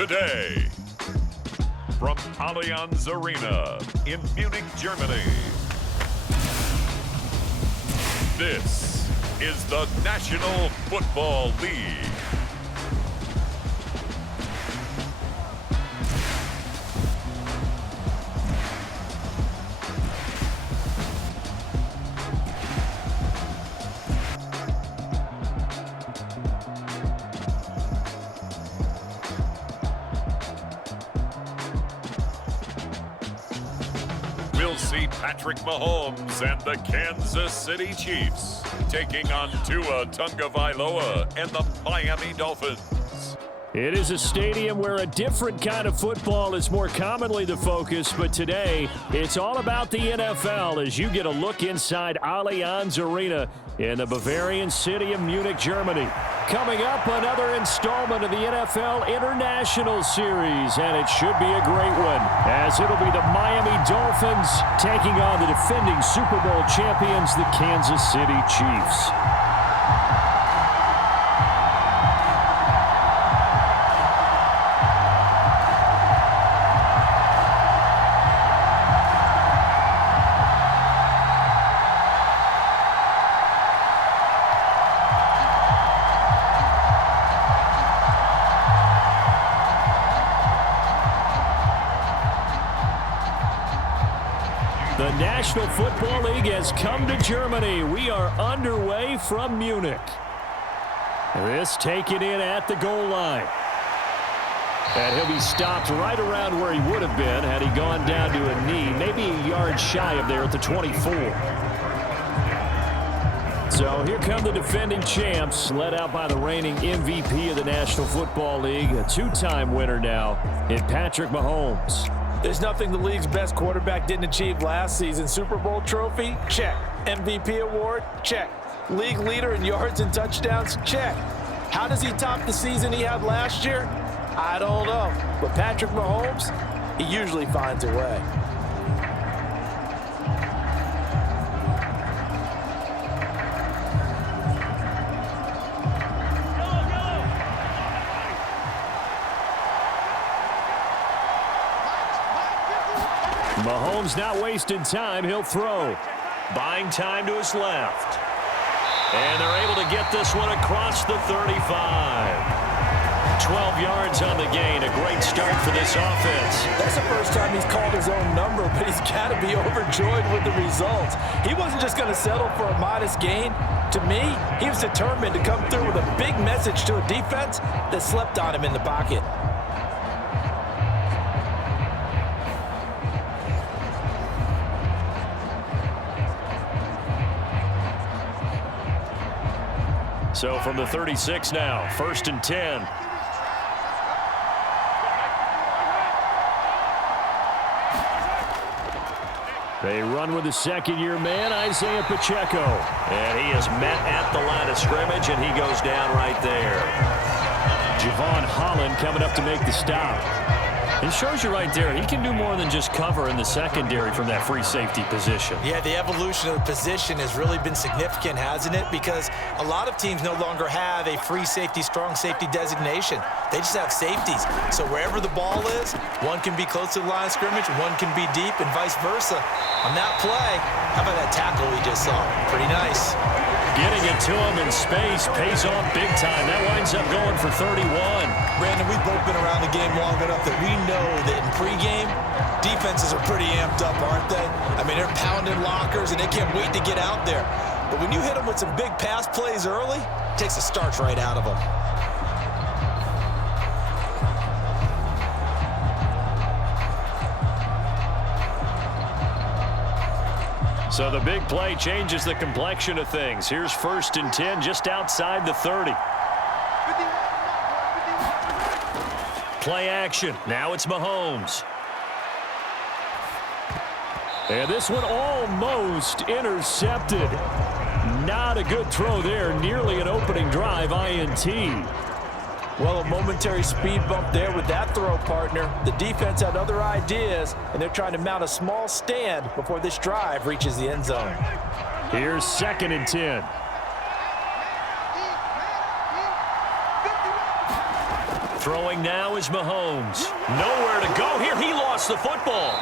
today. From Allianz Arena in Munich, Germany. This is the National Football League. We'll see Patrick Mahomes and the Kansas City Chiefs taking on Tagovailoa and the Miami Dolphins. It is a stadium where a different kind of football is more commonly the focus, but today it's all about the NFL as you get a look inside Allianz Arena in the Bavarian city of Munich, Germany. Coming up, another installment of the NFL International Series, and it should be a great one, as it'll be the Miami Dolphins taking on the defending Super Bowl champions, the Kansas City Chiefs. The National Football League has come to Germany. We are underway from Munich. This taken in at the goal line. And he'll be stopped right around where he would have been had he gone down to a knee, maybe a yard shy of there at the 24. So here come the defending champs, led out by the reigning MVP of the National Football League, a two-time winner now in Patrick Mahomes. There's nothing the league's best quarterback didn't achieve last season. Super Bowl trophy? Check. MVP award? Check. League leader in yards and touchdowns? Check. How does he top the season he had last year? I don't know. But Patrick Mahomes, he usually finds a way. Mahomes not wasting time. He'll throw. Buying time to his left. And they're able to get this one across the 35. 12 yards on the gain. A great start for this offense. That's the first time he's called his own number, but he's got to be overjoyed with the results. He wasn't just going to settle for a modest gain. To me, he was determined to come through with a big message to a defense that slept on him in the pocket. So from the 36 now, 1st and 10. They run with the second-year man, Isiah Pacheco. And he is met at the line of scrimmage, and he goes down right there. Devon coming up to make the stop. It shows you right there, he can do more than just cover in the secondary from that free safety position. Yeah, the evolution of the position has really been significant, hasn't it? Because a lot of teams no longer have a free safety, strong safety designation. They just have safeties. So wherever the ball is, one can be close to the line of scrimmage, one can be deep, and vice versa. On that play, how about that tackle we just saw? Pretty nice. Getting it to him in space pays off big time. That winds up going for 31. Brandon, we've both been around the game long enough that we know that in pregame, defenses are pretty amped up, aren't they? I mean, they're pounding lockers, and they can't wait to get out there. But when you hit them with some big pass plays early, it takes the starch right out of them. So the big play changes the complexion of things. Here's 1st and 10 just outside the 30. Play action. Now it's Mahomes. And this one almost intercepted. Not a good throw there. Nearly an opening drive INT. Well, a momentary speed bump there with that throw, partner. The defense had other ideas, and they're trying to mount a small stand before this drive reaches the end zone. Here's 2nd and 10. Throwing now is Mahomes. Nowhere to go here. He lost the football.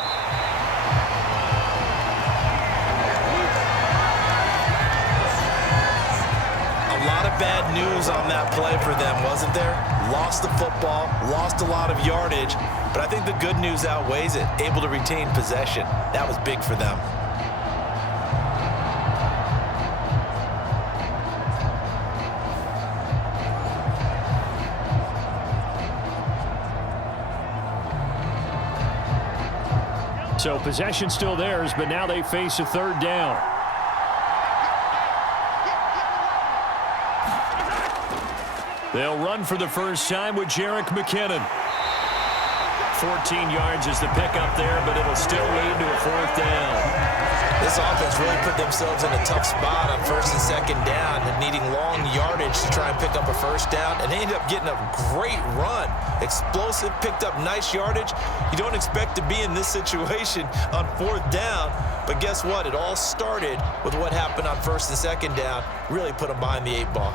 A lot of bad news on that play for them, wasn't there? Lost the football, lost a lot of yardage, but I think the good news outweighs it. Able to retain possession. That was big for them. So possession still theirs, but now they face a third down. They'll run for the first time with Jerick McKinnon. 14 yards is the pickup there, but it'll still lead to a fourth down. This offense really put themselves in a tough spot on first and second down and needing long yardage to try and pick up a first down, and they ended up getting a great run. Explosive, picked up nice yardage. You don't expect to be in this situation on fourth down, but guess what? It all started with what happened on first and second down. Really put them behind the 8 ball.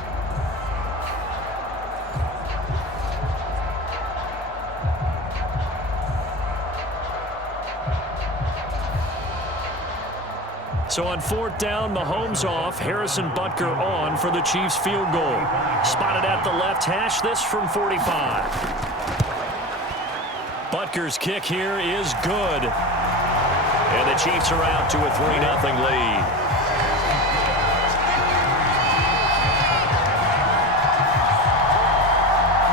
So on fourth down, Mahomes off, Harrison Butker on for the Chiefs field goal. Spotted at the left hash, this from 45. Butker's kick here is good. And the Chiefs are out to a 3-0 lead.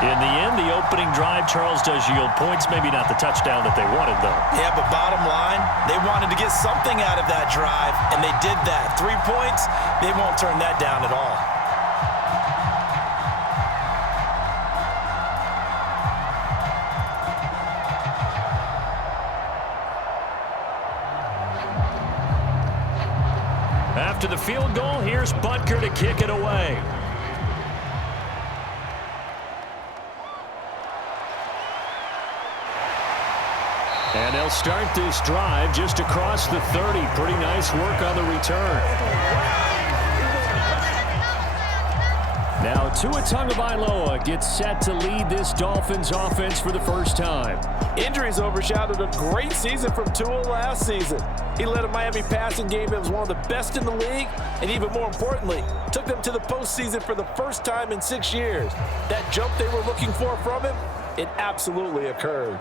In the end, the opening drive, Charles, does yield points. Maybe not the touchdown that they wanted, though. Yeah, but bottom line, they wanted to get something out of that drive, and they did that. 3 points, they won't turn that down at all. After the field goal, here's Butker to kick it away. And they'll start this drive just across the 30. Pretty nice work on the return. Now Tua Tagovailoa gets set to lead this Dolphins offense for the first time. Injuries overshadowed a great season from Tua last season. He led a Miami passing game that was one of the best in the league, and even more importantly, took them to the postseason for the first time in 6 years. That jump they were looking for from him, it absolutely occurred.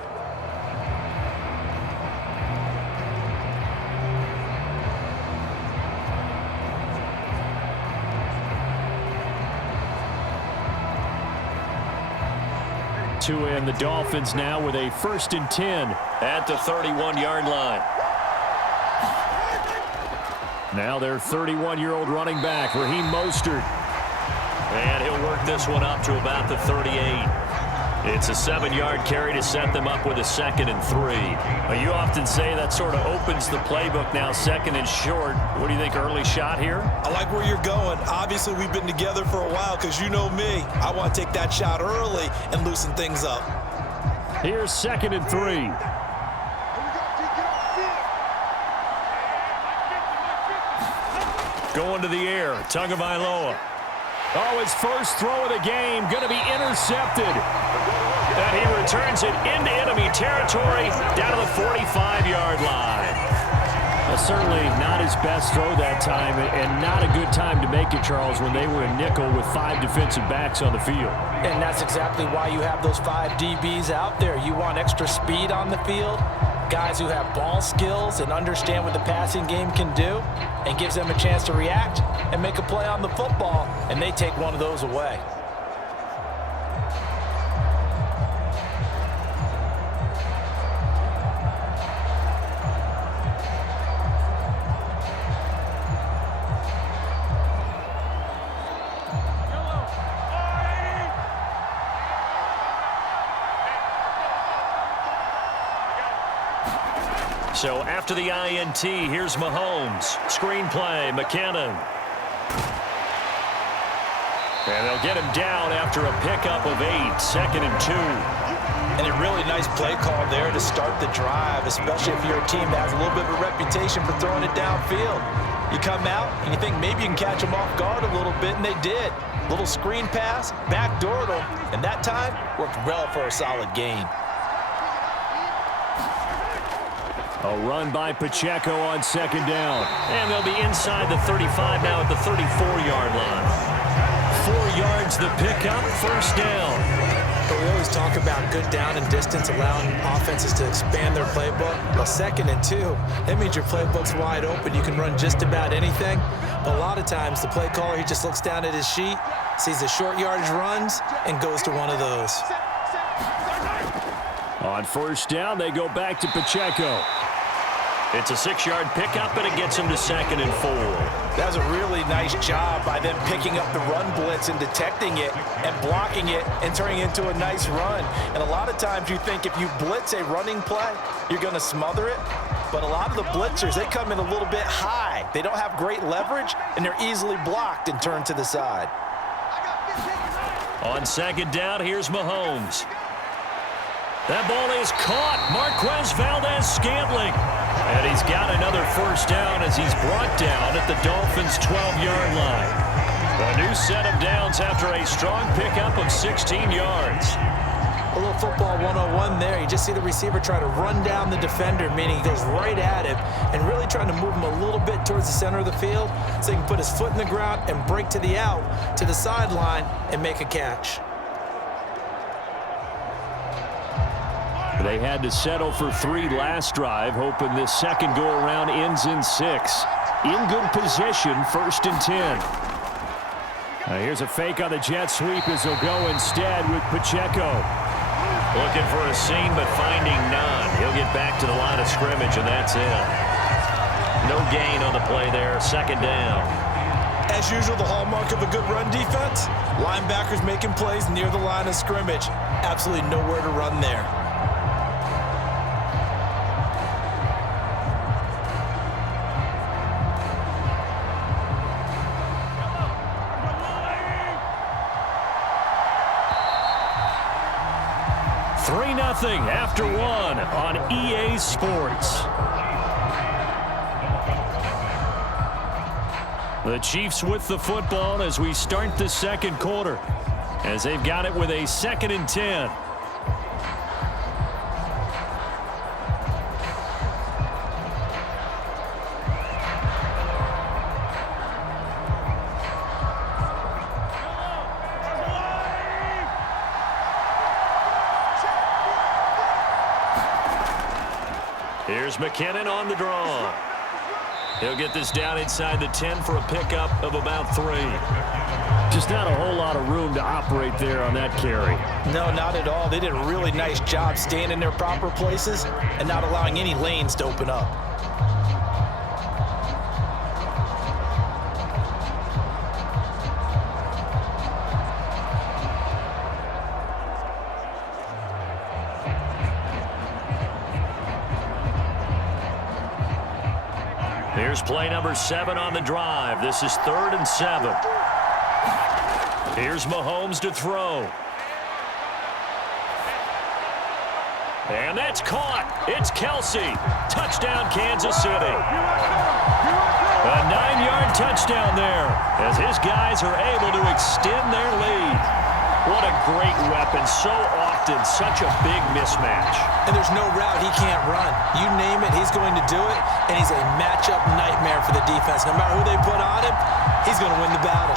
Tua and the Dolphins now with a 1st and 10 at the 31-yard line. Now their 31-year-old running back, Raheem Mostert. And he'll work this one up to about the 38. It's a 7-yard carry to set them up with a 2nd and 3. You often say that sort of opens the playbook now, 2nd and short. What do you think, early shot here? I like where you're going. Obviously, we've been together for a while because you know me. I want to take that shot early and loosen things up. Here's 2nd and 3. Going to the air, Tagovailoa. Oh, his first throw of the game, going to be intercepted. And he returns it into enemy territory down to the 45-yard line. Well, certainly not his best throw that time, and not a good time to make it, Charles, when they were in nickel with 5 defensive backs on the field. And that's exactly why you have those 5 DBs out there. You want extra speed on the field, guys who have ball skills and understand what the passing game can do, and gives them a chance to react and make a play on the football, and they take one of those away. So after the INT, here's Mahomes. Screenplay, McKinnon. And they'll get him down after a pickup of 8, 2nd and 2. And a really nice play call there to start the drive, especially if you're a team that has a little bit of a reputation for throwing it downfield. You come out and you think maybe you can catch them off guard a little bit, and they did. Little screen pass, backdoored him, and that time worked well for a solid gain. A run by Pacheco on second down. And they'll be inside the 35 now at the 34-yard line. 4 yards the pickup, first down. But we always talk about good down and distance, allowing offenses to expand their playbook. Well, 2nd and 2, that means your playbook's wide open. You can run just about anything. But a lot of times, the play caller, he just looks down at his sheet, sees the short yardage runs, and goes to one of those. On first down, they go back to Pacheco. It's a 6-yard pickup, and it gets him to 2nd and 4. That was a really nice job by them picking up the run blitz and detecting it and blocking it and turning it into a nice run. And a lot of times you think if you blitz a running play, you're going to smother it. But a lot of the blitzers, they come in a little bit high. They don't have great leverage, and they're easily blocked and turned to the side. On second down, here's Mahomes. That ball is caught. Marquez Valdez-Scantling. And he's got another first down as he's brought down at the Dolphins' 12-yard line. A new set of downs after a strong pickup of 16 yards. A little football 101 there. You just see the receiver try to run down the defender, meaning he goes right at him and really trying to move him a little bit towards the center of the field so he can put his foot in the ground and break to the out, to the sideline, and make a catch. They had to settle for 3 last drive, hoping this second go-around ends in 6. In good position, 1st and 10. Here's a fake on the jet sweep as they'll go instead with Pacheco. Looking for a seam, but finding none. He'll get back to the line of scrimmage, and that's it. No gain on the play there, 2nd down. As usual, the hallmark of a good run defense, linebackers making plays near the line of scrimmage. Absolutely nowhere to run there. After 1 on EA Sports. The Chiefs with the football as we start the second quarter, as they've got it with a 2nd and 10. Here's McKinnon on the draw. He'll get this down inside the 10 for a pickup of about 3. Just not a whole lot of room to operate there on that carry. No, not at all. They did a really nice job staying in their proper places and not allowing any lanes to open up. Here's play number 7 on the drive. This is 3rd and 7. Here's Mahomes to throw. And that's caught. It's Kelce. Touchdown, Kansas City. A 9-yard touchdown there as his guys are able to extend their lead. What a great weapon. So often, such a big mismatch. And there's no route he can't run. You name it, he's going to do it, and he's a matchup nightmare for the defense. No matter who they put on him, he's going to win the battle.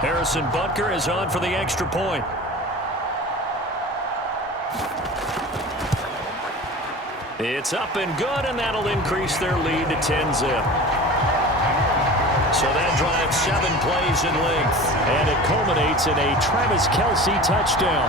Harrison Butker is on for the extra point. It's up and good, and that'll increase their lead to 10-zip. So that drives 7 plays in length, and it culminates in a Travis Kelce touchdown.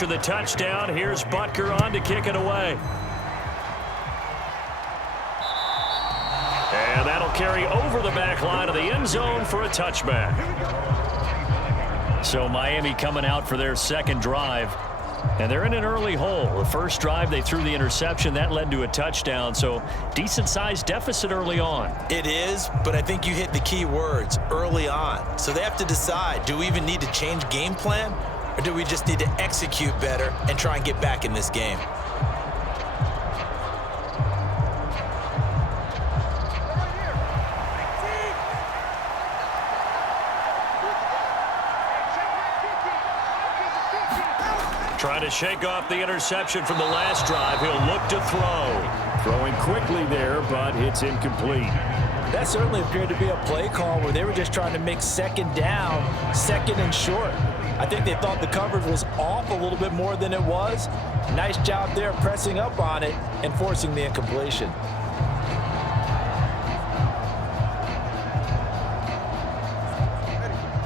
after the touchdown. Here's Butker on to kick it away. And that'll carry over the back line of the end zone for a touchback. So Miami coming out for their second drive. And they're in an early hole. The first drive, they threw the interception. That led to a touchdown. So decent-sized deficit early on. It is, but I think you hit the key words, early on. So they have to decide, do we even need to change game plan? Or do we just need to execute better and try and get back in this game? Trying to shake off the interception from the last drive. He'll look to throw. Throwing quickly there, but it's incomplete. That certainly appeared to be a play call where they were just trying to make second down, second and short. I think they thought the coverage was off a little bit more than it was. Nice job there pressing up on it and forcing the incompletion.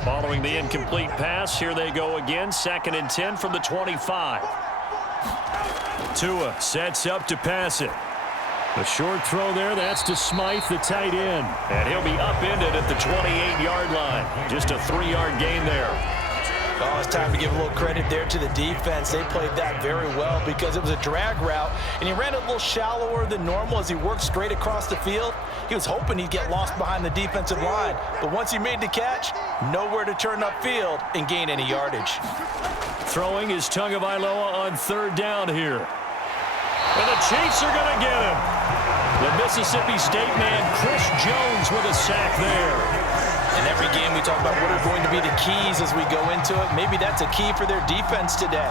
Following the incomplete pass, here they go again. 2nd and 10 from the 25. Tua sets up to pass it. A short throw there, that's to Smythe, the tight end. And he'll be upended at the 28-yard line. Just a 3-yard gain there. Oh, it's time to give a little credit there to the defense. They played that very well because it was a drag route, and he ran a little shallower than normal as he worked straight across the field. He was hoping he'd get lost behind the defensive line, but once he made the catch, nowhere to turn upfield and gain any yardage. Throwing is Tagovailoa on 3rd down here. And the Chiefs are going to get him. The Mississippi State man, Chris Jones, with a sack there. In every game we talk about what are going to be the keys as we go into it. Maybe that's a key for their defense today.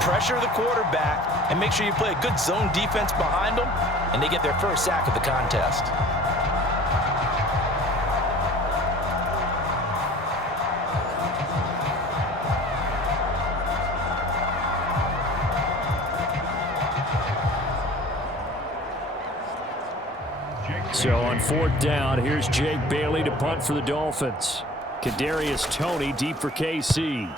Pressure the quarterback and make sure you play a good zone defense behind them, and they get their first sack of the contest. So on 4th down, here's Jake Bailey to punt for the Dolphins. Kadarius Toney deep for KC.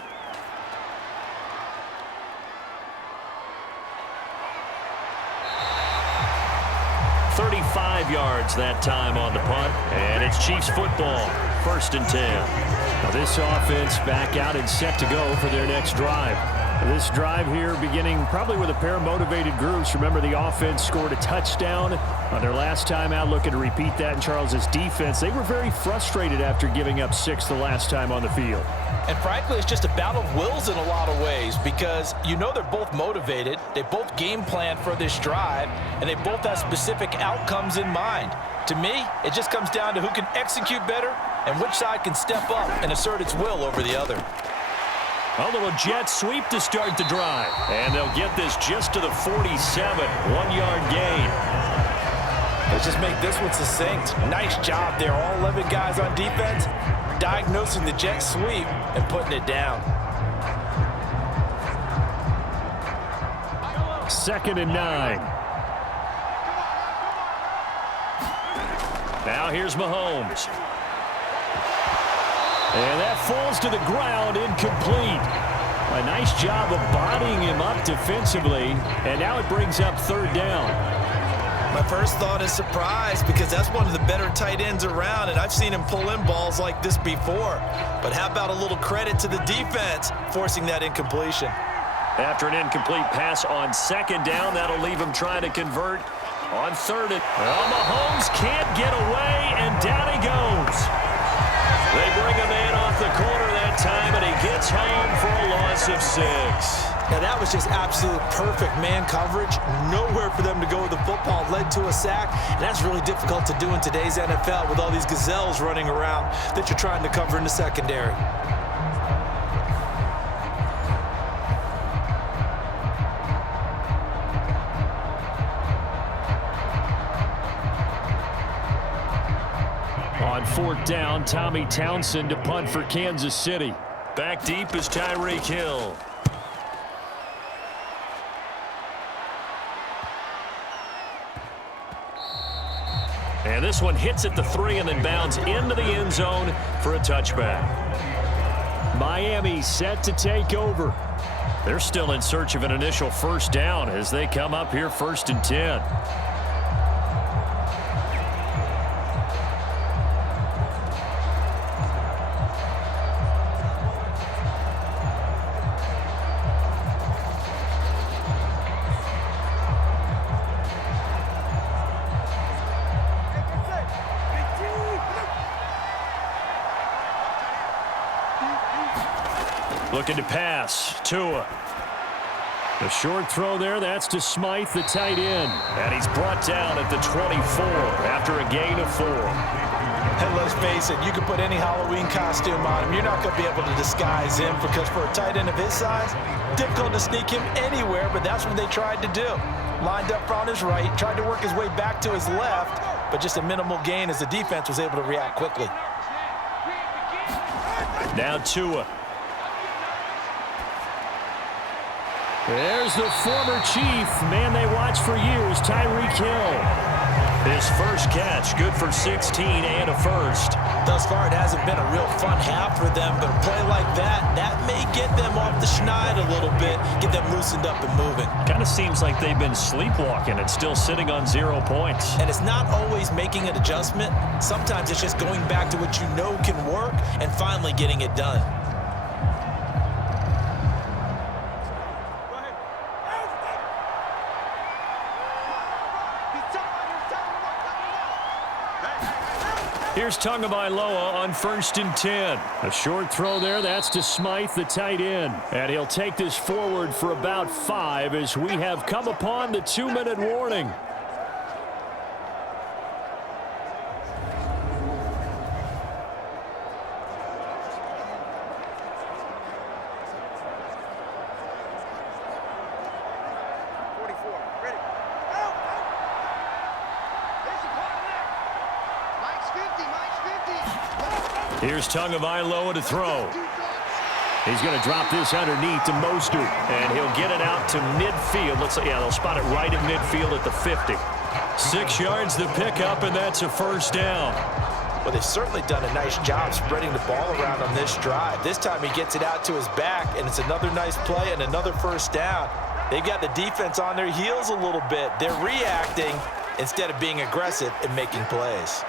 Yards that time on the punt, and it's Chiefs football. 1st and 10. Now this offense back out and set to go for their next drive. This drive here beginning probably with a pair of motivated groups. Remember, the offense scored a touchdown on their last time out. Looking to repeat that in Charles's defense. They were very frustrated after giving up 6 the last time on the field. And frankly, it's just a battle of wills in a lot of ways because you know they're both motivated. They both game plan for this drive, and they both have specific outcomes in mind. To me, it just comes down to who can execute better and which side can step up and assert its will over the other. A little jet sweep to start the drive. And they'll get this just to the 47. 1-yard gain. Let's just make this one succinct. Nice job there. All 11 guys on defense diagnosing the jet sweep and putting it down. 2nd and 9. Now here's Mahomes. And that falls to the ground, incomplete. A nice job of bodying him up defensively, and now it brings up 3rd down. My first thought is surprise because that's one of the better tight ends around, and I've seen him pull in balls like this before. But how about a little credit to the defense forcing that incompletion? After an incomplete pass on 2nd down, that'll leave him trying to convert on 3rd. Well, Mahomes can't get away, and down he goes. They bring him in off the corner that time, and he gets home for a loss of 6. Now, that was just absolute perfect man coverage. Nowhere for them to go with the football. Led to a sack, and that's really difficult to do in today's NFL with all these gazelles running around that you're trying to cover in the secondary. On 4th down, Tommy Townsend to punt for Kansas City. Back deep is Tyreek Hill. And this one hits at the 3 and then bounds into the end zone for a touchback. Miami set to take over. They're still in search of an initial first down as they come up here 1st and 10. Looking to pass. Tua. The short throw there, that's to Smythe, the tight end. And he's brought down at the 24 after a gain of 4. And let's face it, you can put any Halloween costume on him. You're not going to be able to disguise him because for a tight end of his size, difficult to sneak him anywhere, but that's what they tried to do. Lined up on his right, tried to work his way back to his left, but just a minimal gain as the defense was able to react quickly. Now Tua. There's the former Chief, man they watched for years, Tyreek Hill. His first catch, good for 16 and a first. Thus far, it hasn't been a real fun half for them, but a play like that may get them off the schneid a little bit, get them loosened up and moving. Kind of seems like they've been sleepwalking and still sitting on 0 points. And it's not always making an adjustment. Sometimes it's just going back to what you know can work and finally getting it done. Here's Tagovailoa on 1st and 10. A short throw there, that's to Smythe, the tight end. And he'll take this forward for about 5 as we have come upon the 2-minute warning. Here's Tagovailoa to throw. He's going to drop this underneath to Mostert, and he'll get it out to midfield. They'll spot it right at midfield at the 50. 6 yards the pickup, and that's a first down. Well, they've certainly done a nice job spreading the ball around on this drive. This time he gets it out to his back, and it's another nice play and another first down. They've got the defense on their heels a little bit. They're reacting instead of being aggressive and making plays.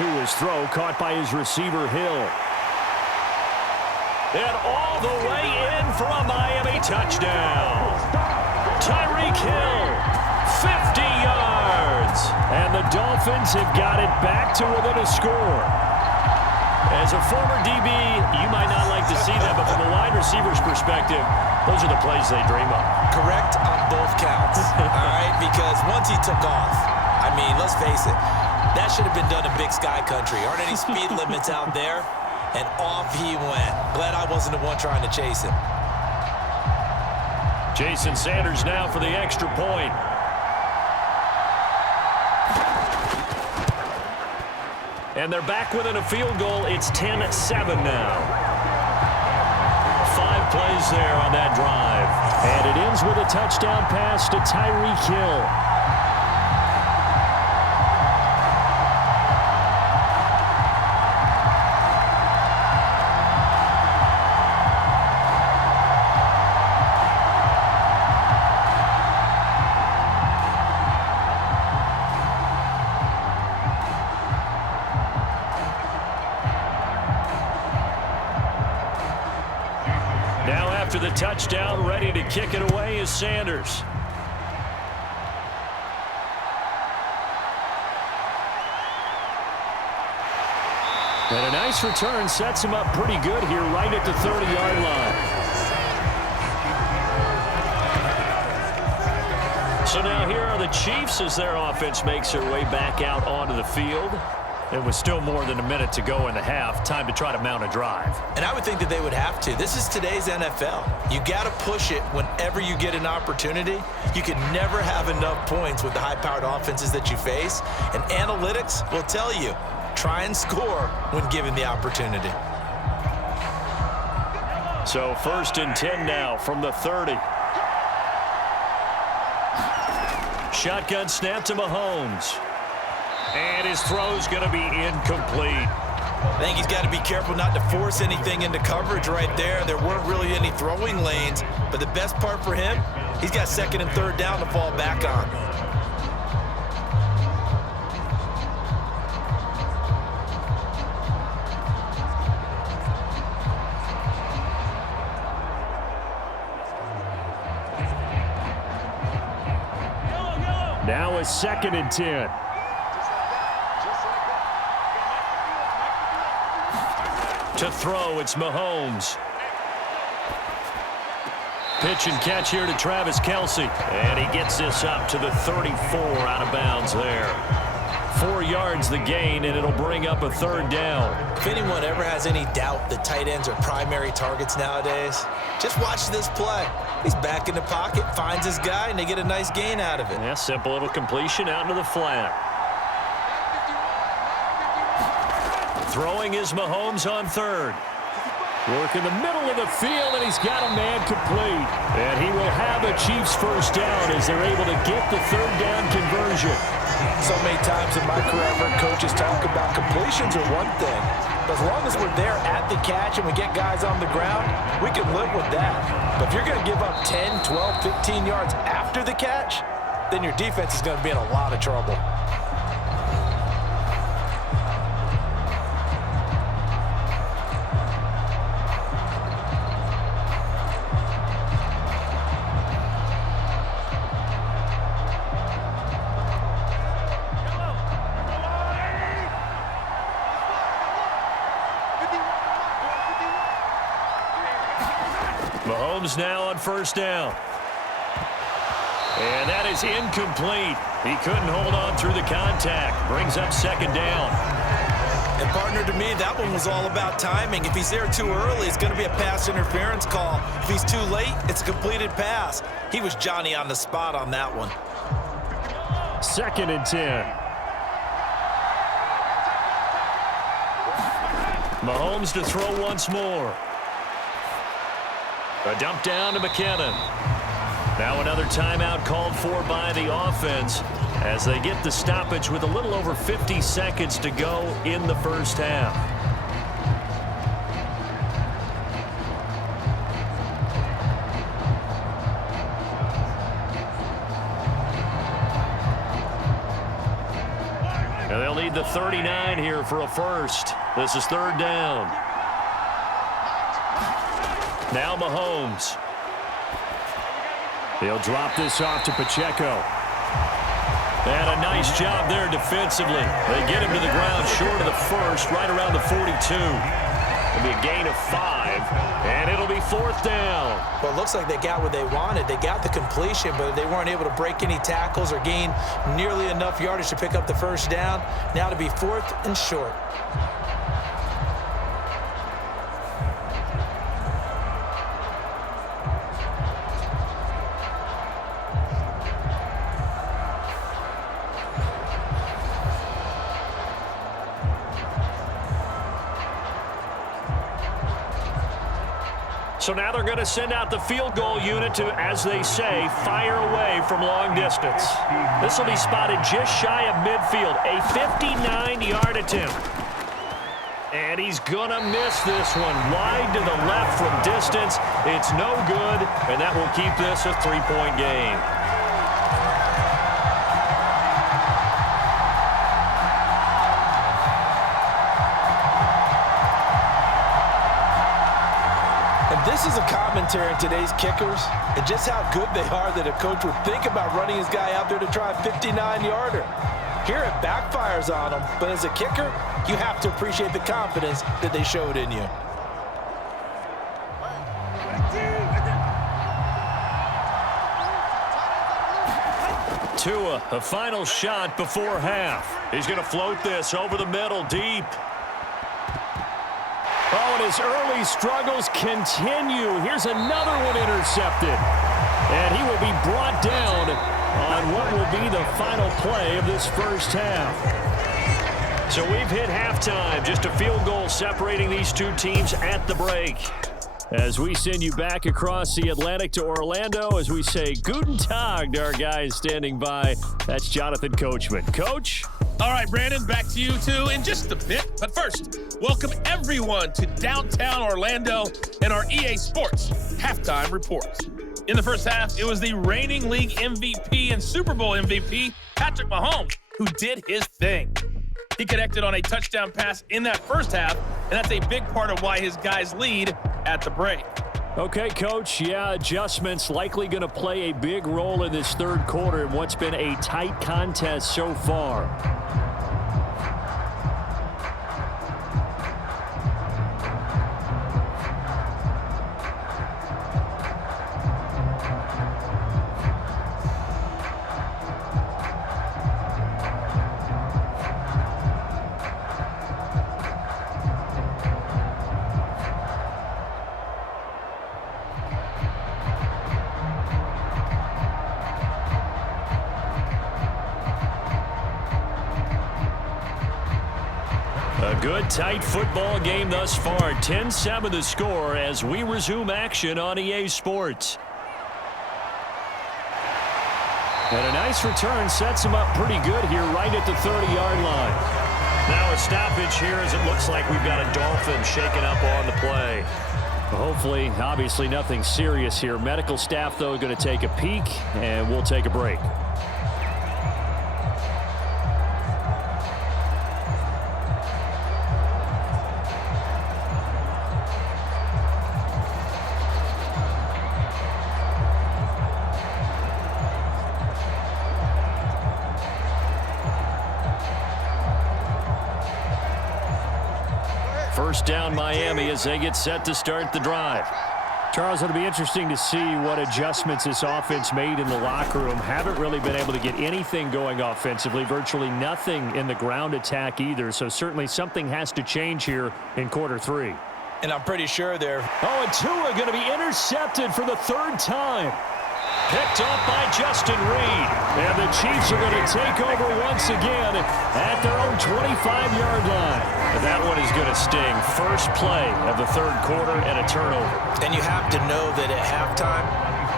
To his throw, caught by his receiver, Hill. And all the way in for a Miami touchdown. Tyreek Hill, 50 yards. And the Dolphins have got it back to within a score. As a former DB, you might not like to see that, but from a wide receiver's perspective, those are the plays they dream of. Correct on both counts, all right? Because once he took off, I mean, let's face it, that should have been done in Big Sky Country. Aren't any speed limits out there? And off he went. Glad I wasn't the one trying to chase him. Jason Sanders now for the extra point. And they're back within a field goal. It's 10-7 now. 5 plays there on that drive. And it ends with a touchdown pass to Tyreek Hill. After the touchdown, ready to kick it away is Sanders. And a nice return sets him up pretty good here right at the 30-yard line. So now here are the Chiefs as their offense makes their way back out onto the field. It was still more than a minute to go in the half. Time to try to mount a drive. And I would think that they would have to. This is today's NFL. You got to push it whenever you get an opportunity. You can never have enough points with the high-powered offenses that you face. And analytics will tell you, try and score when given the opportunity. So 1st and 10 now from the 30. Shotgun snap to Mahomes. And his throw's going to be incomplete. I think he's got to be careful not to force anything into coverage right there. There weren't really any throwing lanes, but the best part for him, he's got second and third down to fall back on. Now it's 2nd and 10. To throw, it's Mahomes. Pitch and catch here to Travis Kelce. And he gets this up to the 34 out of bounds there. 4 yards the gain, and it'll bring up a 3rd down. If anyone ever has any doubt that tight ends are primary targets nowadays, just watch this play. He's back in the pocket, finds his guy, and they get a nice gain out of it. Yeah, simple little completion out into the flat. Throwing is Mahomes on 3rd. Work in the middle of the field, and he's got a man complete. And he will have a Chiefs 1st down as they're able to get the 3rd down conversion. So many times in my career, I've heard coaches talk about completions are one thing. But as long as we're there at the catch and we get guys on the ground, we can live with that. But if you're going to give up 10, 12, 15 yards after the catch, then your defense is going to be in a lot of trouble. Mahomes now on 1st down. And that is incomplete. He couldn't hold on through the contact. Brings up 2nd down. And partner, to me, that one was all about timing. If he's there too early, it's going to be a pass interference call. If he's too late, it's a completed pass. He was Johnny on the spot on that one. 2nd and 10. Mahomes to throw once more. A dump down to McKinnon. Now another timeout called for by the offense as they get the stoppage with a little over 50 seconds to go in the 1st half. And they'll need the 39 here for a 1st. This is 3rd down. Now Mahomes. He'll drop this off to Pacheco. And a nice job there defensively. They get him to the ground short of the 1st, right around the 42. It'll be a gain of 5, and it'll be 4th down. Well, it looks like they got what they wanted. They got the completion, but they weren't able to break any tackles or gain nearly enough yardage to pick up the 1st down. Now to be 4th and short. So now they're going to send out the field goal unit to, as they say, fire away from long distance. This will be spotted just shy of midfield, a 59-yard attempt. And he's going to miss this one wide to the left from distance. It's no good, and that will keep this a 3-point game. This is a commentary on today's kickers and just how good they are that a coach would think about running his guy out there to try a 59-yarder. Here it backfires on him, but as a kicker, you have to appreciate the confidence that they showed in you. Tua, a final shot before half. He's going to float this over the middle deep. Oh, and his early struggles continue. Here's another one intercepted. And he will be brought down on what will be the final play of this 1st half. So we've hit halftime. Just a field goal separating these two teams at the break. As we send you back across the Atlantic to Orlando, as we say Guten Tag to our guys standing by. That's Jonathan Coachman. Coach? All right, Brandon, back to you two in just a bit. But first, welcome everyone to downtown Orlando and our EA Sports Halftime Report. In the first half, it was the reigning league MVP and Super Bowl MVP, Patrick Mahomes, who did his thing. He connected on a touchdown pass in that first half, and that's a big part of why his guys lead at the break. Okay, Coach, yeah, adjustments likely going to play a big role in this third quarter in what's been a tight contest so far. A good, tight football game thus far. 10-7 the score as we resume action on EA Sports. And a nice return sets him up pretty good here right at the 30-yard line. Now a stoppage here as it looks like we've got a Dolphin shaking up on the play. Hopefully, obviously nothing serious here. Medical staff, though, going to take a peek, and we'll take a break. First down Miami as they get set to start the drive. Charles, it'll be interesting to see what adjustments this offense made in the locker room. Haven't really been able to get anything going offensively, virtually nothing in the ground attack either. So certainly something has to change here in quarter three. And I'm pretty sure they're... Oh, and Tua going to be intercepted for the third time. Picked off by Justin Reed. And the Chiefs are going to take over once again at their own 25-yard line. And that one is going to sting. First play of the third quarter and a turnover. And you have to know that at halftime,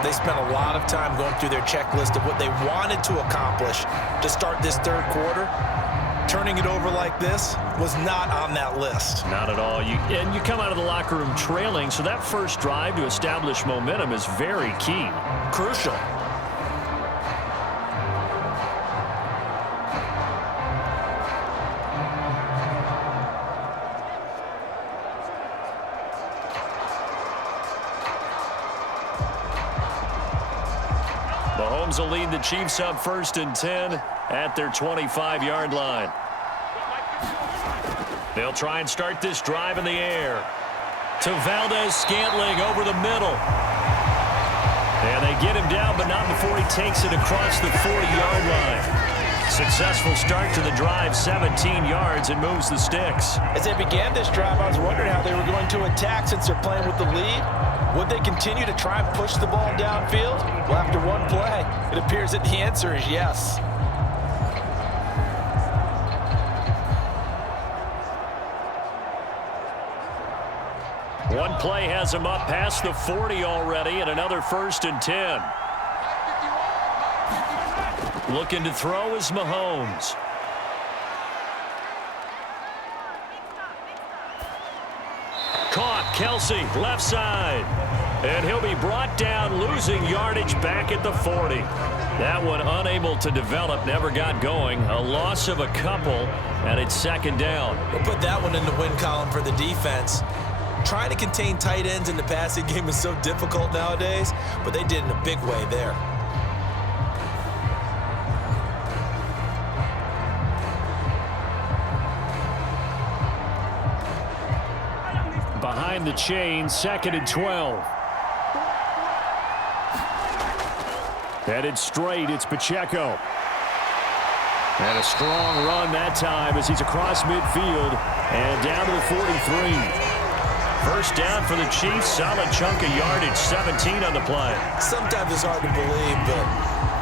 they spent a lot of time going through their checklist of what they wanted to accomplish to start this third quarter. Turning it over like this was not on that list. Not at all. And you come out of the locker room trailing, so that first drive to establish momentum is very key. Crucial. Mahomes will lead the Chiefs up 1st and 10 at their 25-yard line. They'll try and start this drive in the air. To Valdez-Scantling over the middle. And they get him down, but not before he takes it across the 40-yard line. Successful start to the drive, 17 yards, and moves the sticks. As they began this drive, I was wondering how they were going to attack since they're playing with the lead. Would they continue to try and push the ball downfield? Well, after one play, it appears that the answer is yes. One play has him up past the 40 already, and another 1st and 10. Looking to throw is Mahomes. Caught, Kelce, left side. And he'll be brought down, losing yardage back at the 40. That one unable to develop, never got going. A loss of a couple, and it's 2nd down. We'll put that one in the win column for the defense. Trying to contain tight ends in the passing game is so difficult nowadays, but they did in a big way there. Behind the chain, 2nd and 12. Headed straight, it's Pacheco. And a strong run that time as he's across midfield and down to the 43. First down for the Chiefs. Solid chunk of yardage, 17 on the play. Sometimes it's hard to believe, but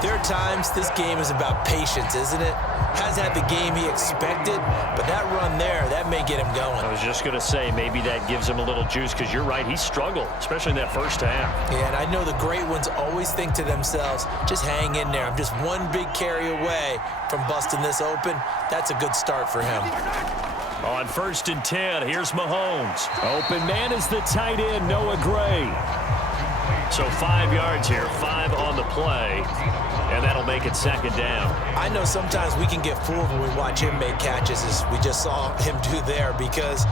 there are times this game is about patience, isn't it? Has had the game he expected, but that run there, that may get him going. I was just going to say, maybe that gives him a little juice, because you're right, he struggled, especially in that first half. Yeah, and I know the great ones always think to themselves, just hang in there. I'm just one big carry away from busting this open. That's a good start for him. On 1st and 10, here's Mahomes. Open man is the tight end, Noah Gray. So 5 yards here, 5 on the play, and that'll make it 2nd down. I know sometimes we can get fooled when we watch him make catches, as we just saw him do there, because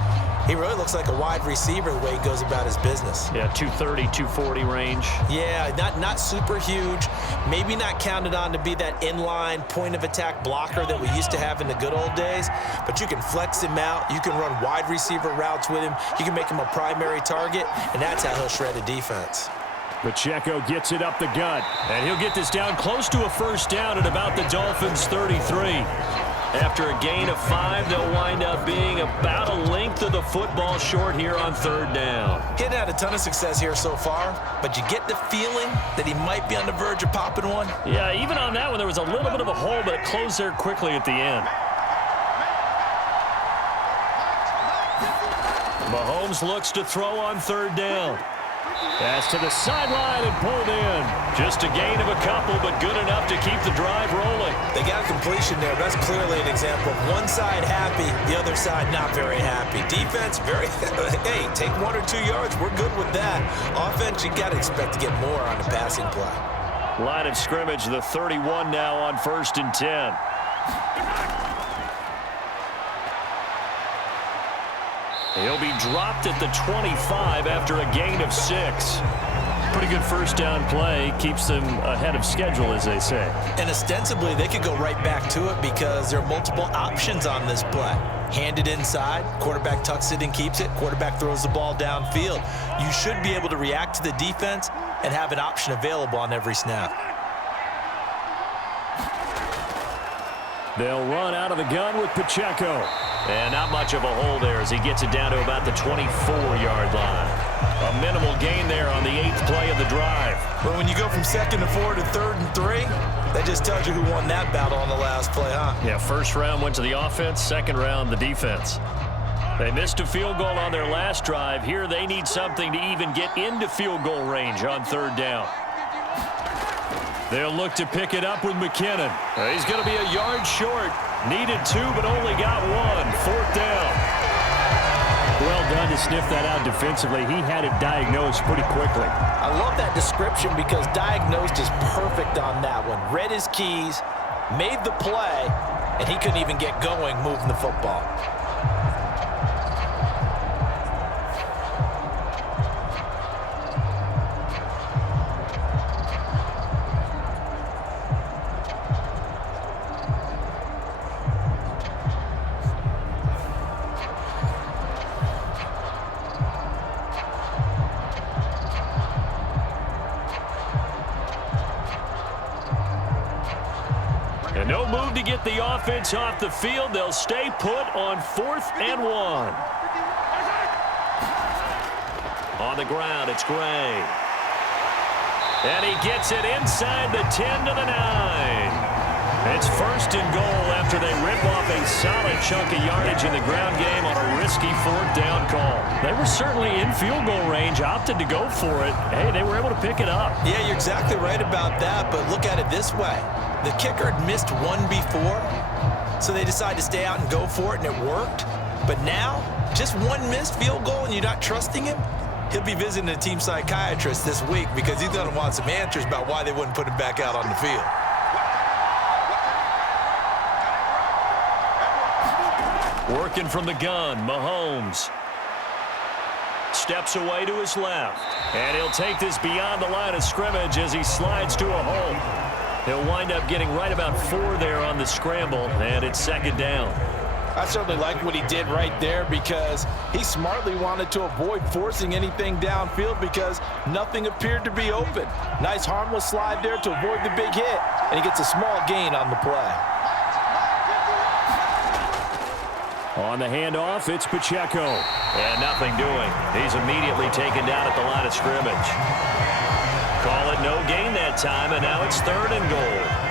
he really looks like a wide receiver the way he goes about his business. Yeah, 230, 240 range. Yeah, not super huge. Maybe not counted on to be that inline point-of-attack blocker that we used to have in the good old days, but you can flex him out. You can run wide receiver routes with him. You can make him a primary target, and that's how he'll shred a defense. Pacheco gets it up the gut, and he'll get this down close to a 1st down at about the Dolphins' 33. After a gain of 5, they'll wind up being about a length of the football short here on 3rd down. He hadn't had a ton of success here so far, but you get the feeling that he might be on the verge of popping one. Yeah, even on that one, there was a little bit of a hole, but it closed there quickly at the end. Mahomes looks to throw on 3rd down. Pass to the sideline and pulled in. Just a gain of a couple, but good enough to keep the drive rolling. They got a completion there. That's clearly an example of one side happy, the other side not very happy. Defense, very, hey, take 1 or 2 yards. We're good with that. Offense, you got to expect to get more on the passing play. Line of scrimmage, the 31 now on 1st and 10. He'll be dropped at the 25 after a gain of 6. Pretty good 1st down play. Keeps them ahead of schedule, as they say. And ostensibly, they could go right back to it because there are multiple options on this play. Hand it inside, quarterback tucks it and keeps it, quarterback throws the ball downfield. You should be able to react to the defense and have an option available on every snap. They'll run out of the gun with Pacheco. And not much of a hole there as he gets it down to about the 24-yard line. A minimal gain there on the 8th play of the drive. But when you go from 2nd and 4 to 3rd and 3, that just tells you who won that battle on the last play, huh? Yeah, 1st round went to the offense, 2nd round the defense. They missed a field goal on their last drive. Here they need something to even get into field goal range on 3rd down. They'll look to pick it up with McKinnon. He's going to be a yard short. Needed 2, but only got 1. 4th down. Well done to sniff that out defensively. He had it diagnosed pretty quickly. I love that description because diagnosed is perfect on that one. Read his keys, made the play, and he couldn't even get going moving the football. And no move to get the offense off the field. They'll stay put on 4th and 1. On the ground, it's Gray. And he gets it inside the 10 to the 9. It's 1st and goal after they rip off a solid chunk of yardage in the ground game on a risky 4th down call. They were certainly in field goal range, opted to go for it. Hey, they were able to pick it up. Yeah, you're exactly right about that, but look at it this way. The kicker had missed one before, so they decided to stay out and go for it, and it worked. But now, just one missed field goal and you're not trusting him? He'll be visiting a team psychiatrist this week because he's going to want some answers about why they wouldn't put him back out on the field. Working from the gun, Mahomes. Steps away to his left. And he'll take this beyond the line of scrimmage as he slides to a hole. He'll wind up getting right about 4 there on the scramble, and it's 2nd down. I certainly like what he did right there because he smartly wanted to avoid forcing anything downfield because nothing appeared to be open. Nice harmless slide there to avoid the big hit, and he gets a small gain on the play. On the handoff, it's Pacheco. And nothing doing. He's immediately taken down at the line of scrimmage. Call it no gain that time, and now it's 3rd and goal.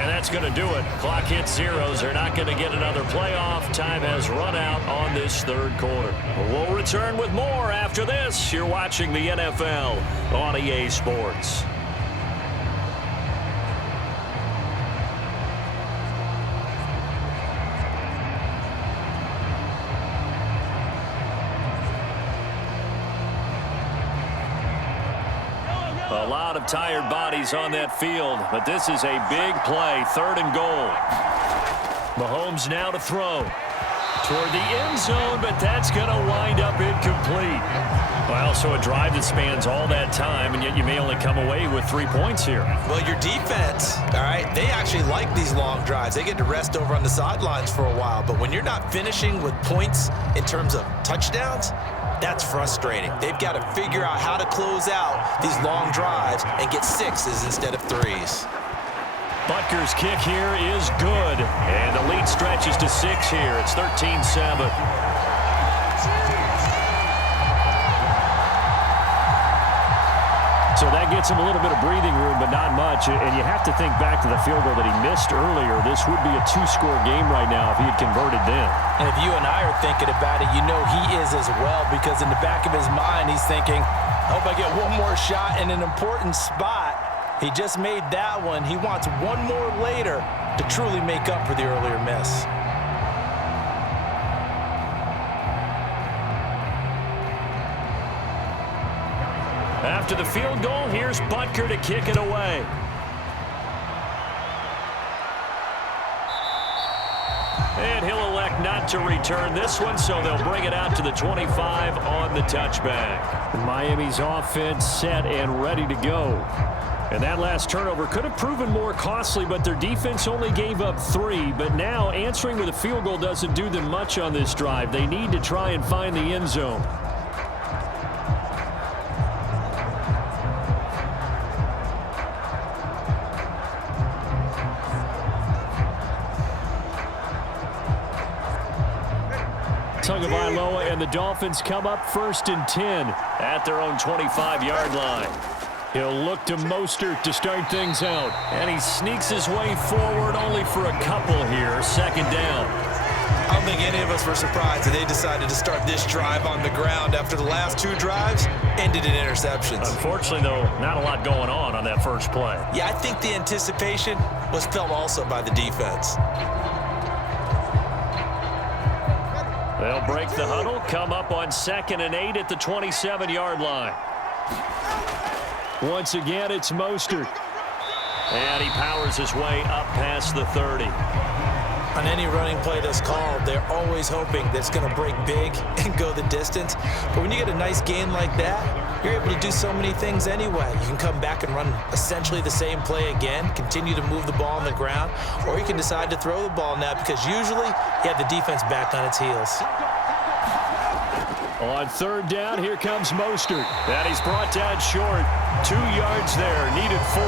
And that's going to do it. Clock hits zeros. They're not going to get another playoff. Time has run out on this 3rd quarter. We'll return with more after this. You're watching the NFL on EA Sports. A lot of tired bodies on that field, but this is a big play. 3rd and goal. Mahomes now to throw toward the end zone, but that's going to wind up incomplete. Well, so a drive that spans all that time, and yet you may only come away with 3 points here. Well, your defense, all right, they actually like these long drives. They get to rest over on the sidelines for a while, but when you're not finishing with points in terms of touchdowns, that's frustrating. They've got to figure out how to close out these long drives and get 6s instead of 3s. Butker's kick here is good, and the lead stretches to 6 here. It's 13-7. So that gets him a little bit of breathing room, but not much. And you have to think back to the field goal that he missed earlier. This would be a 2-score game right now if he had converted then. And if you and I are thinking about it, you know he is as well, because in the back of his mind, he's thinking, I hope I get one more shot in an important spot. He just made that one. He wants one more later to truly make up for the earlier miss. After the field goal, here's Butker to kick it away. And he'll elect not to return this one, so they'll bring it out to the 25 on the touchback. Miami's offense set and ready to go. And that last turnover could have proven more costly, but their defense only gave up 3. But now answering with a field goal doesn't do them much on this drive. They need to try and find the end zone. Tagovailoa and the Dolphins come up 1st and 10 at their own 25-yard line. He'll look to Mostert to start things out. And he sneaks his way forward only for a couple here. 2nd down. I don't think any of us were surprised that they decided to start this drive on the ground after the last 2 drives ended in interceptions. Unfortunately, though, not a lot going on that first play. Yeah, I think the anticipation was felt also by the defense. They'll break the huddle, come up on 2nd and 8 at the 27-yard line. Once again, it's Mostert. And he powers his way up past the 30. On any running play that's called, they're always hoping that it's going to break big and go the distance. But when you get a nice gain like that, you're able to do so many things anyway. You can come back and run essentially the same play again, continue to move the ball on the ground, or you can decide to throw the ball now because usually you have the defense back on its heels. On 3rd down, here comes Mostert. And he's brought down short. 2 yards there, needed 4.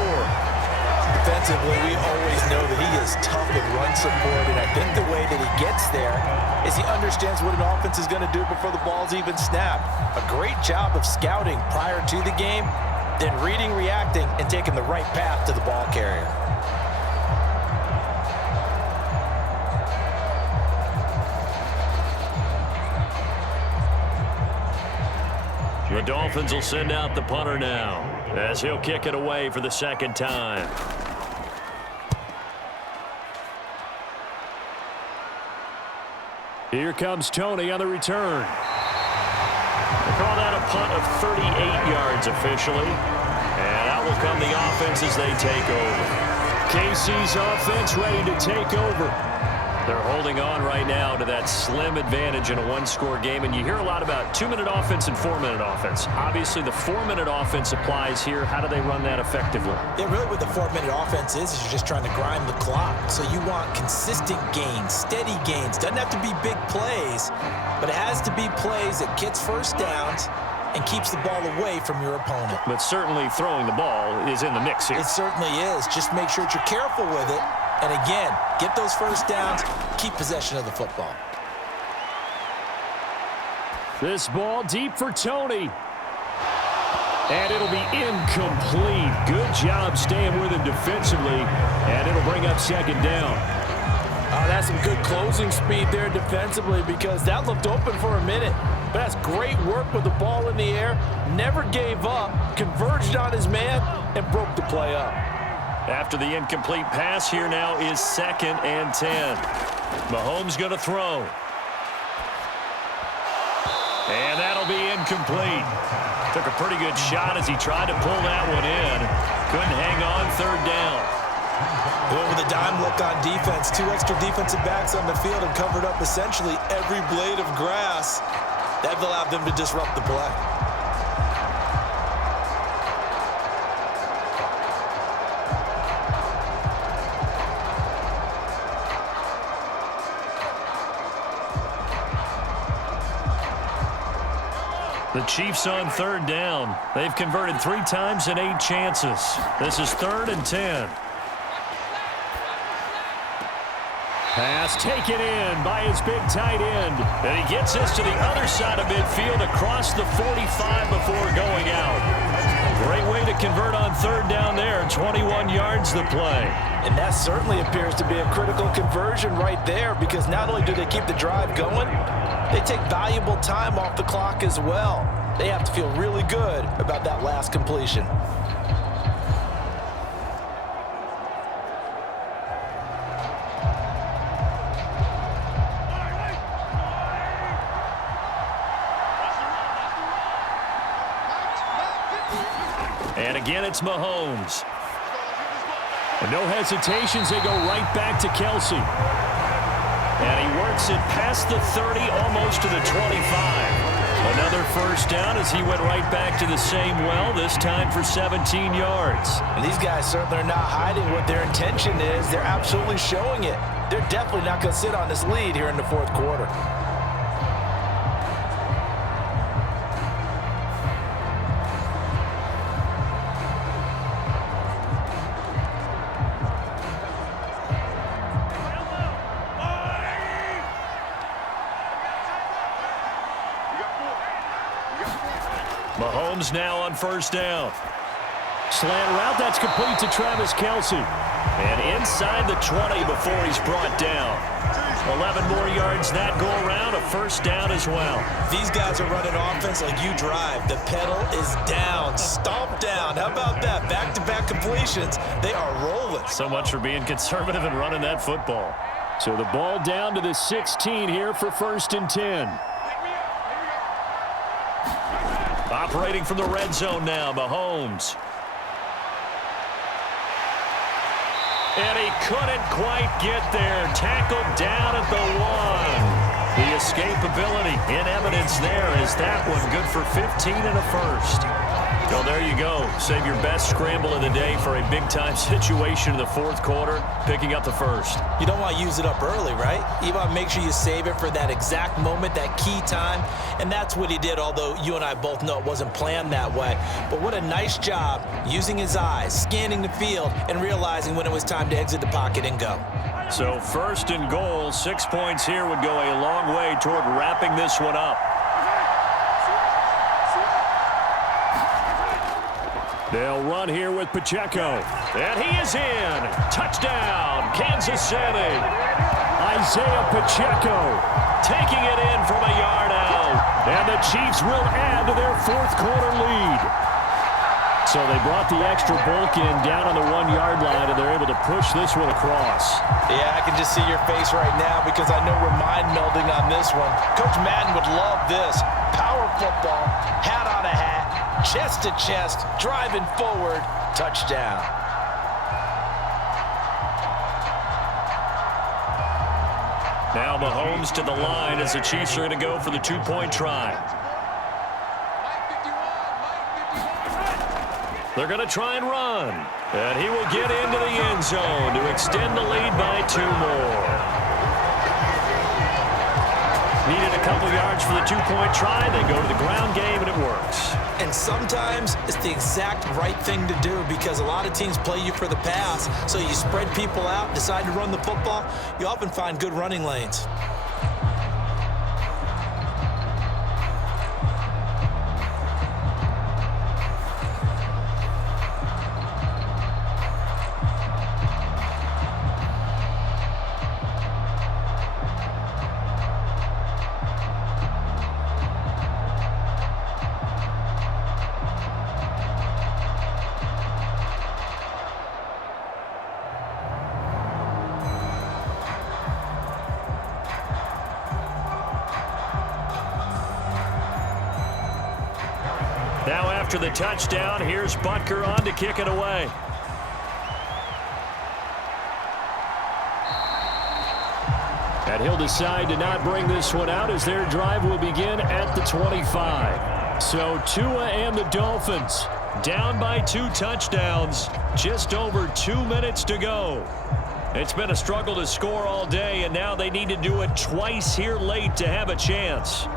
Defensively, we always know that he is tough in run support, and I think the way that he gets there is he understands what an offense is going to do before the ball's even snapped. A great job of scouting prior to the game, then reading, reacting, and taking the right path to the ball carrier. The Dolphins will send out the punter now as he'll kick it away for the 2nd time. Here comes Tony on the return. They call that a punt of 38 yards officially. And out will come the offense as they take over. KC's offense ready to take over. They're holding on right now to that slim advantage in a 1-score game. And you hear a lot about 2-minute offense and 4-minute offense. Obviously, the 4-minute offense applies here. How do they run that effectively? Yeah, really what the 4-minute offense is you're just trying to grind the clock. So you want consistent gains, steady gains. Doesn't have to be big plays, but it has to be plays that gets first downs and keeps the ball away from your opponent. But certainly throwing the ball is in the mix here. It certainly is. Just make sure that you're careful with it. And again, get those first downs, keep possession of the football. This ball deep for Tony. And it'll be incomplete. Good job staying with him defensively. And it'll bring up second down. That's some good closing speed there defensively because that looked open for a minute. But that's great work with the ball in the air. Never gave up, converged on his man, and broke the play up. After the incomplete pass, here now is 2nd and 10. Mahomes going to throw. And that'll be incomplete. Took a pretty good shot as he tried to pull that one in. Couldn't hang on, 3rd down. With a dime look on defense, 2 extra defensive backs on the field and covered up essentially every blade of grass. That allowed them to disrupt the play. The Chiefs on 3rd down. They've converted 3 times in 8 chances. This is 3rd and 10. Pass taken in by his big tight end. And he gets this to the other side of midfield across the 45 before going out. Great way to convert on 3rd down there. 21 yards the play. And that certainly appears to be a critical conversion right there because not only do they keep the drive going, they take valuable time off the clock as well. They have to feel really good about that last completion. And again, it's Mahomes. And no hesitations, they go right back to Kelce. And he works it past the 30, almost to the 25. Another first down as he went right back to the same well, this time for 17 yards. And these guys certainly are not hiding what their intention is. They're absolutely showing it. They're definitely not going to sit on this lead here in the 4th quarter. Mahomes now on 1st down. Slant route, that's complete to Travis Kelce. And inside the 20 before he's brought down. 11 more yards that go around, a first down as well. These guys are running offense like you drive. The pedal is down, stomp down. How about that? Back-to-back completions. They are rolling. So much for being conservative and running that football. So the ball down to the 16 here for 1st and 10. Operating from the red zone now, Mahomes. And he couldn't quite get there. Tackled down at the 1. The escapability in evidence there is that one good for 15 and a first. Well, there you go. Save your best scramble of the day for a big-time situation in the 4th quarter, picking up the first. You don't want to use it up early, right? You want to make sure you save it for that exact moment, that key time, and that's what he did, although you and I both know it wasn't planned that way. But what a nice job using his eyes, scanning the field, and realizing when it was time to exit the pocket and go. So 1st and goal, 6 points here would go a long way toward wrapping this one up. They'll run here with Pacheco. And he is in. Touchdown, Kansas City. Isiah Pacheco taking it in from a yard out. And the Chiefs will add to their 4th quarter lead. So they brought the extra bulk in down on the 1-yard line, and they're able to push this one across. Yeah, I can just see your face right now because I know we're mind melding on this one. Coach Madden would love this. Power football, hat on a hat, chest to chest, driving forward, touchdown. Now Mahomes to the line as the Chiefs are going to go for the 2-point try. They're going to try and run. And he will get into the end zone to extend the lead by 2 more. Needed a couple yards for the two-point try. They go to the ground game, and it works. And sometimes it's the exact right thing to do because a lot of teams play you for the pass. So you spread people out, decide to run the football. You often find good running lanes. Now after the touchdown, here's Butker on to kick it away. And he'll decide to not bring this one out as their drive will begin at the 25. So Tua and the Dolphins down by 2 touchdowns. Just over 2 minutes to go. It's been a struggle to score all day, and now they need to do it twice here late to have a chance.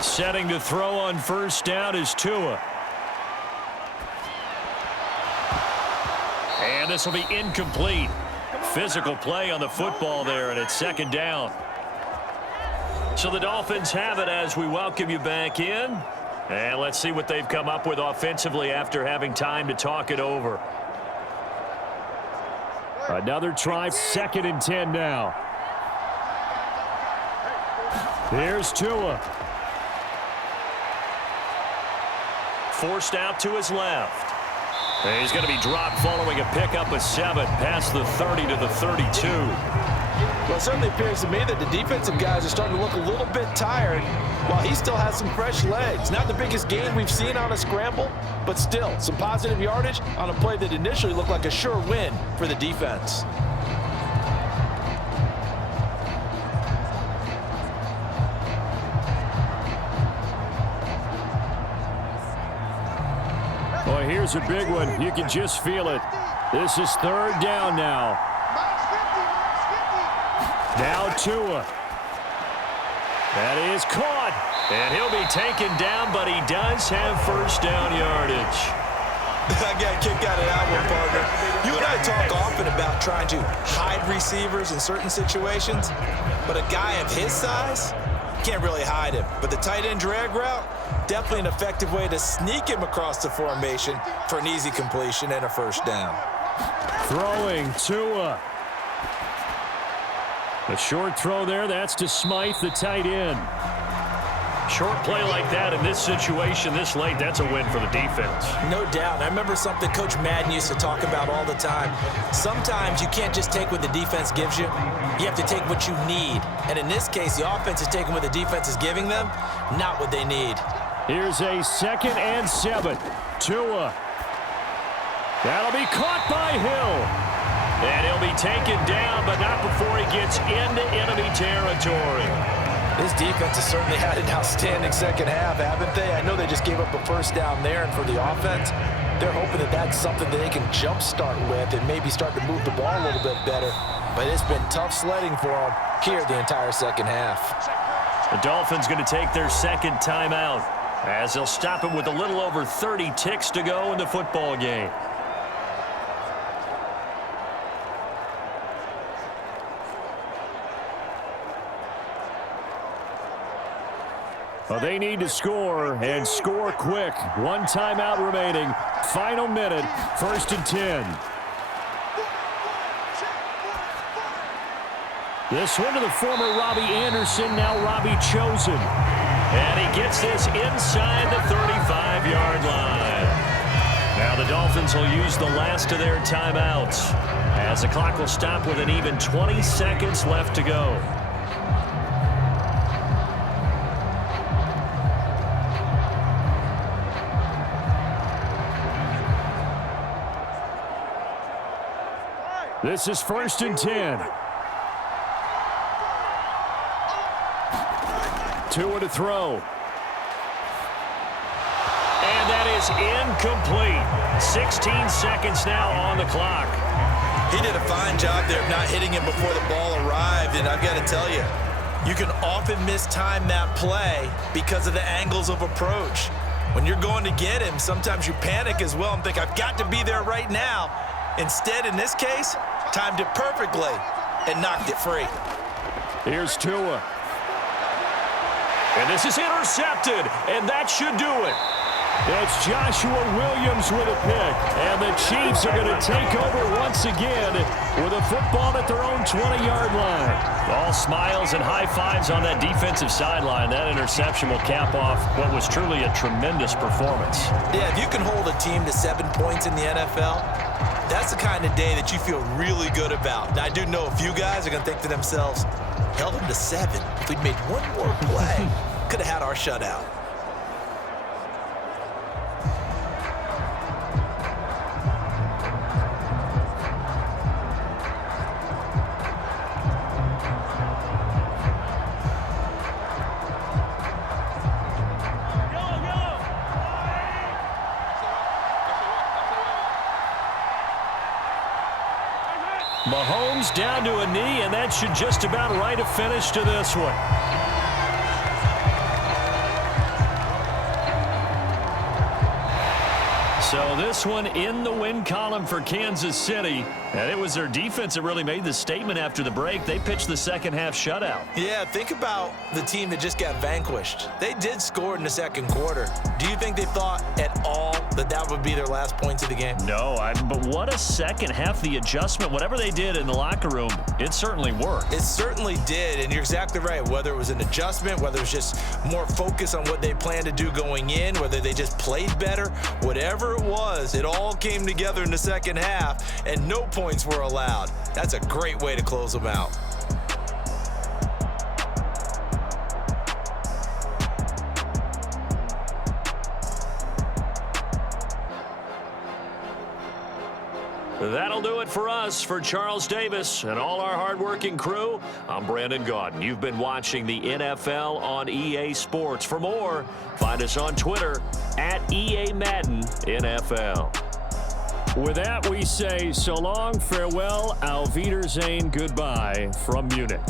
Setting to throw on first down is Tua. And this will be incomplete. Physical play on the football there, and it's second down. So the Dolphins have it as we welcome you back in. And let's see what they've come up with offensively after having time to talk it over. Another try, 2nd and 10 now. Here's Tua. Forced out to his left. And he's going to be dropped following a pickup of 7 past the 30 to the 32. Well, it certainly appears to me that the defensive guys are starting to look a little bit tired while he still has some fresh legs. Not the biggest gain we've seen on a scramble, but still some positive yardage on a play that initially looked like a sure win for the defense. Boy, here's a big one. You can just feel it. This is 3rd down now. Now Tua. That is caught. And he'll be taken down, but he does have first down yardage. I got a kick out of that one, partner. You and I talk often about trying to hide receivers in certain situations, but a guy of his size can't really hide him. But the tight end drag route, definitely an effective way to sneak him across the formation for an easy completion and a first down. Throwing Tua. A short throw there. That's to Smythe, the tight end. Short play like that in this situation this late, that's a win for the defense. No doubt. I remember something Coach Madden used to talk about all the time. Sometimes you can't just take what the defense gives you. You have to take what you need. And in this case, the offense is taking what the defense is giving them, not what they need. Here's a 2nd and 7. Tua. That'll be caught by Hill. And he'll be taken down, but not before he gets into enemy territory. This defense has certainly had an outstanding second half, haven't they? I know they just gave up a first down there, and for the offense, they're hoping that that's something that they can jumpstart with and maybe start to move the ball a little bit better. But it's been tough sledding for them here the entire second half. The Dolphins going to take their 2nd timeout as they'll stop it with a little over 30 ticks to go in the football game. Well, they need to score, and score quick. 1 timeout remaining. Final minute, 1st and 10. This one to the former Robbie Anderson, now Robbie Chosen. And he gets this inside the 35-yard line. Now the Dolphins will use the last of their timeouts as the clock will stop with an even 20 seconds left to go. This is 1st and 10. Tua to throw. And that is incomplete. 16 seconds now on the clock. He did a fine job there of not hitting him before the ball arrived, and I've got to tell you, you can often mistime that play because of the angles of approach. When you're going to get him, sometimes you panic as well and think, I've got to be there right now. Instead, in this case, timed it perfectly and knocked it free. Here's Tua. And this is intercepted, and that should do it. It's Joshua Williams with a pick, and the Chiefs are going to take over once again with a football at their own 20-yard line. All smiles and high fives on that defensive sideline. That interception will cap off what was truly a tremendous performance. Yeah, if you can hold a team to 7 points in the NFL, that's the kind of day that you feel really good about. Now, I do know a few guys are going to think to themselves, held them to 7. If we'd made one more play, could have had our shutout. Mahomes down to a knee, and that should just about write a finish to this one. So this one in the win column for Kansas City. And it was their defense that really made the statement after the break. They pitched the second half shutout. Yeah, think about the team that just got vanquished. They did score in the second quarter. Do you think they thought at all that that would be their last points of the game? No, but what a second half. The adjustment, whatever they did in the locker room, it certainly worked. It certainly did, and you're exactly right. Whether it was an adjustment, whether it was just more focus on what they planned to do going in, whether they just played better, whatever it was, it all came together in the second half, and no points were allowed. That's a great way to close them out. That'll do it for us. For Charles Davis and all our hardworking crew, I'm Brandon Gaudin. You've been watching the NFL on EA Sports. For more, find us on Twitter at EA Madden NFL. With that, we say so long, farewell, auf Wiedersehen, goodbye from Munich.